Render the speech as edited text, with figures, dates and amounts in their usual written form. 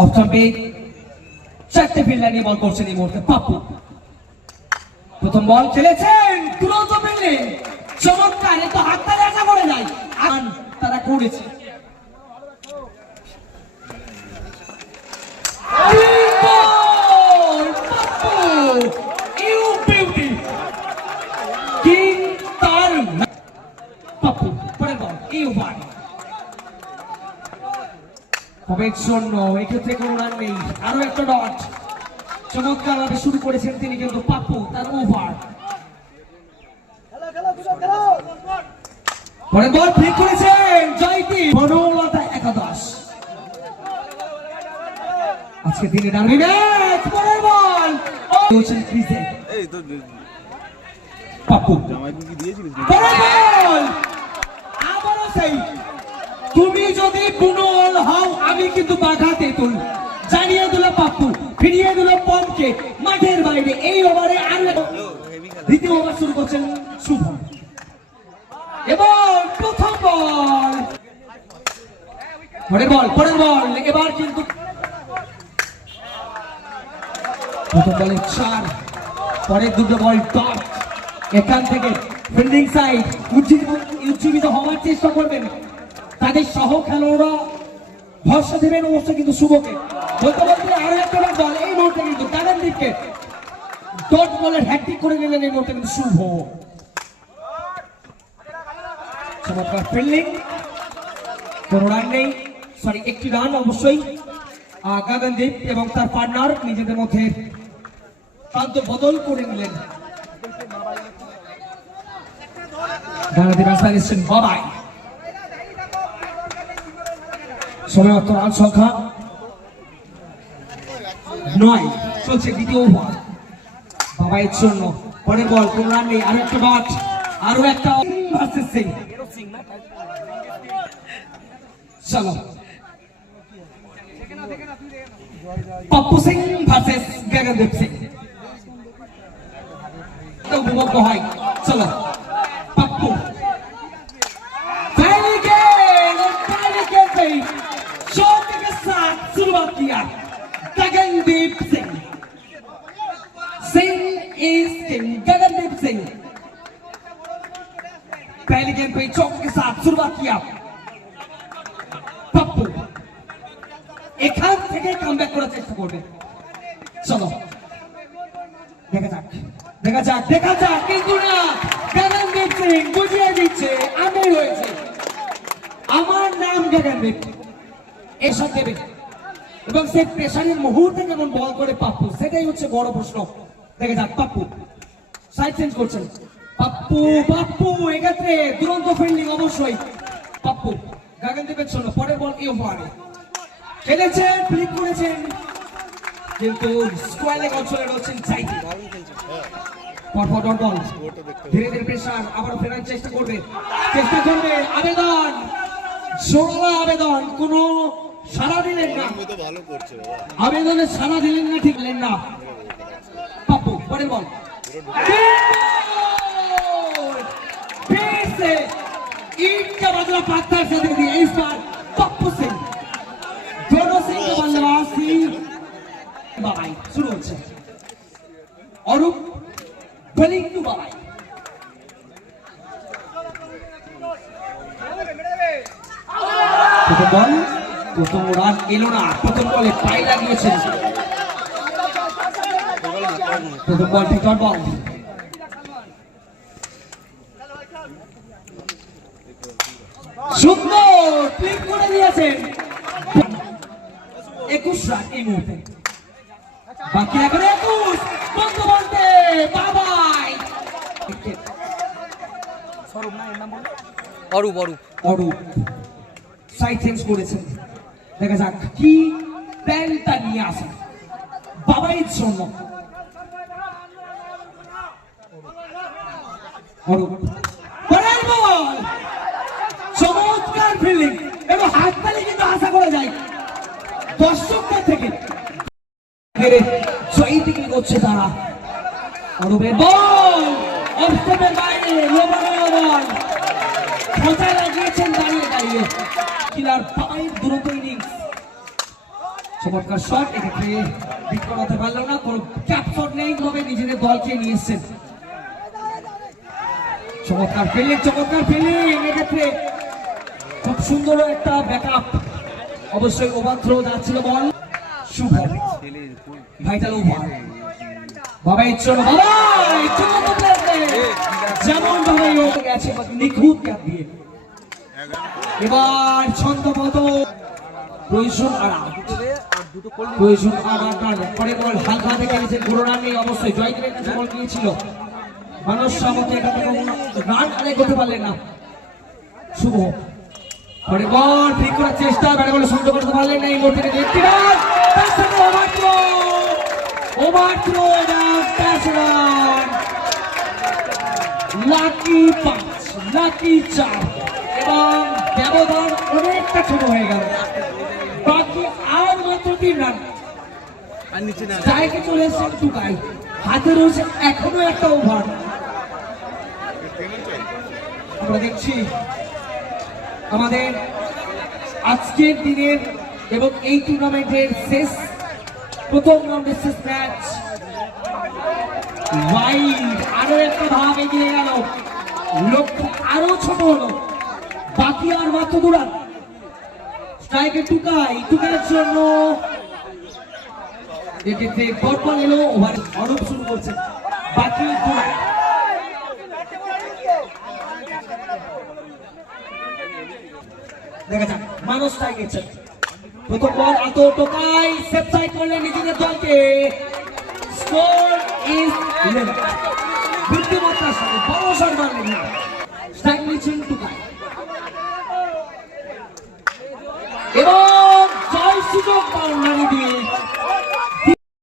Of স্টাম্পে চারটে fielder নিয়ে বল করছেন এই মুহূর্তে পাপ্পু। প্রথম বল খেলেছেন দ্রুত ফিল্ডিং, চমৎকার। এ তো হাততালি আশা করে নাই, তারা করেছে। এক্ষেত্রে কোনো রান নেই, আরো একটা ডট। চমৎকার ভাবে শুরু করেছেন তিনি কিন্তু পাপ্পু, তার ওভার। পরের বল ফ্লিক করেছেন জয়তি, বনলতা একাদশ। আজকে দিনে ডার্বি ম্যাচ। পরের বল হচ্ছেন ক্রিজে পাপ্পু। পরের বল আবারও সেই, তুমি যদি বুনল হও আমি কিন্তু বাঘা তেতুল। জানিয়ে দিল পাপ্পু, ফিরিয়ে দিল পমকে মাঠের বাইরে। এই ওভারে আর দ্বিতীয় ওভার শুরু করছেন শুভম এবং প্রথম বল। পরের বল এবার কিন্তু প্রথম বলে 4, পরের দুটো বল ডট। এখান থেকে ফিল্ডিং সাইড উজ্জীবিত হওয়ার চেষ্টা করবেন, তাদের সহ খেলোয়াড়রা ভরসা দেবেন অবশ্য কিন্তু শুভকে। বলতে বলতে আরো একটা বল এই মুহূর্তে কিন্তু গাগনদীপকে ডট বলের হ্যাট্রিক করে নিলেন এই মুহূর্তে কিন্তু শুভ। চমৎকার ফিল্ডিং, কোন রান নেই, সরি একটি রান অবশ্যই। গাগনদীপ এবং তার পার্টনার নিজেদের মধ্যে প্রান্ত বদল করে নিলেন। গাগনদীপ আসছেন বাবাই। সময়মাত্র রান সংখ্যা 9, চলছে দ্বিতীয় ওভার বাবাইয়ের জন্য। পরের বল কোন রান নেই, আরো একটা ডট, আরো একটা ভার্সেস সিং। চলো পাপ্পু সিং ভার্সেস গাগনদীপ সিং, উপভোগ্য হয়। চলো পাপ্পু शुरुआत किया गगनदीप सिंह। सिंह इज किंग, गगनदीप सिंह पहली गेंद पे चौके के साथ शुरुआत किया पप्पू। এখান থেকে কামব্যাক করার চেষ্টা করবে। চলো দেখা যাক কিন্তু না, গগনদীপ সিং বুঝিয়ে দিচ্ছে আমি রয়েছে, আমার নাম গগনদীপ। এসব দেবে এবং সেই প্রেসারের মুহূর্তে কেমন বল করে পাপ্পু, সেটাই হচ্ছে বড় প্রশ্ন। দেখে যাক পাপ্পু সাইড চেঞ্জ করছেন। পাপ্পু এক্ষেত্রে দুরন্ত ফিল্ডিং অবশ্যই পাপ্পু গাগনদীপের জন্য। পরের বল এই ওভারে খেলেছেন, ফ্লিক করেছেন কিন্তু স্কোয়ার লেগ অঞ্চলে রয়েছেন চাইতে। পরপর ডট বল, ধীরে ধীরে প্রেসার আবার ফেরার চেষ্টা করবে আবেদন, ষোলা আবেদন, কোন সারা দিলেন না, আবেদনে সারা দিলেন না, ঠিক দিলেন না পাপ্পু। পরের বল ईट का बदला पत्थर से दे दिया इस बार पप्पू सिंह। दोनों सिंह का बल्लेबाजी बाबाई शुरू होच्छे। অরূপ বোলিং টু বাবাই। প্রথম বল, প্রথম রান এলো না, প্রথম বলে পায়ে লাগিয়েছেন। প্রথম বল ঠিক ডট বল, সুন্দর ক্লিক করে দিয়েছেন। 21 রান এই মুহূর্তে, বাকি এখন 21 বন্ধ বলতে বাবাই। অরূপ সাইড চেঞ্জ করেছেন। দেখা যাক কি প্ল্যানটা নিয়ে আসে বাবাইয়ের জন্য। অরূপ পরের বল, চমৎকার ফিল্ডিং এবং হাততালি কিন্তু আশা করা যায় দর্শকদের থেকে। জয়ী দিকে করছে তারা। অরূপের বল অফ স্টাম্পের বাইরে, বল খোঁচা লাগিয়েছেন দাঁড়িয়ে কিলার 5 দ্রুত ইনিংস চমৎকার শট, এক্ষেত্রে বিট করাতে পারলো না, কোনো ক্যাপশট নেই, তবে নিজেদের দলকে নিয়ে এসছেন। চমৎকার ফিল্ডিং, এক্ষেত্রে খুব সুন্দর একটা ব্যাকআপ, অবশ্যই ওভার থ্রো যাচ্ছিল বল, শুভ ভাইটাল ওভার, বাবাই চলো বাবাই যেমন বাবাই হয়ে গেছে নিখুঁত ক্যাপ দিয়ে। এবার ছন্দমত প্রয়োজন আর পরে বল হালকা থেকে খেলেছেন, কোনো রান নেই, অবশ্যই জয়দেবের কাছে বল গিয়েছিল, মানুষ সামতে এখান থেকে রান আদায় করতে পারলেন না। শুভ পরে বল ঠিক করার চেষ্টা, ব্যাটে বলে সংগ্রহ করতে পারলেন না, এই মুহূর্তে একটি রান, তার সাথে overthrow catch run, lucky 4 এবং ব্যবধান অনেকটা ছোট হয়ে গেল, বাকি আর মাত্র 3 রান। জায়গায় চলে এসেছেন টুকাই, হাতে রয়েছে এখনো একটা ওভার। আমরা দেখছি আমাদের আজকের দিনের এবং এই টুর্নামেন্টের শেষ প্রথম রাউন্ডের শেষ ম্যাচ, ওয়াইড আরো একটা ভাব এগিয়ে গেল, লক্ষ্য আরো ছোট হলো, বাকি আর মাত্র 2 রান। স্ট্রাইকে টুকাইয়ের জন্য এক্ষেত্রে পরপর এলো, ওভার অরূপ শুরু করছে, বাকি 2 রান। দেখা যাক মানুষ টাই গেছেন, প্রথম বল টোকাই সেফ সাইড করলেন নিজেদের দলকে, স্কোর ইজ 11। বুদ্ধিমত্তার সাথে বড় শট মারলেন।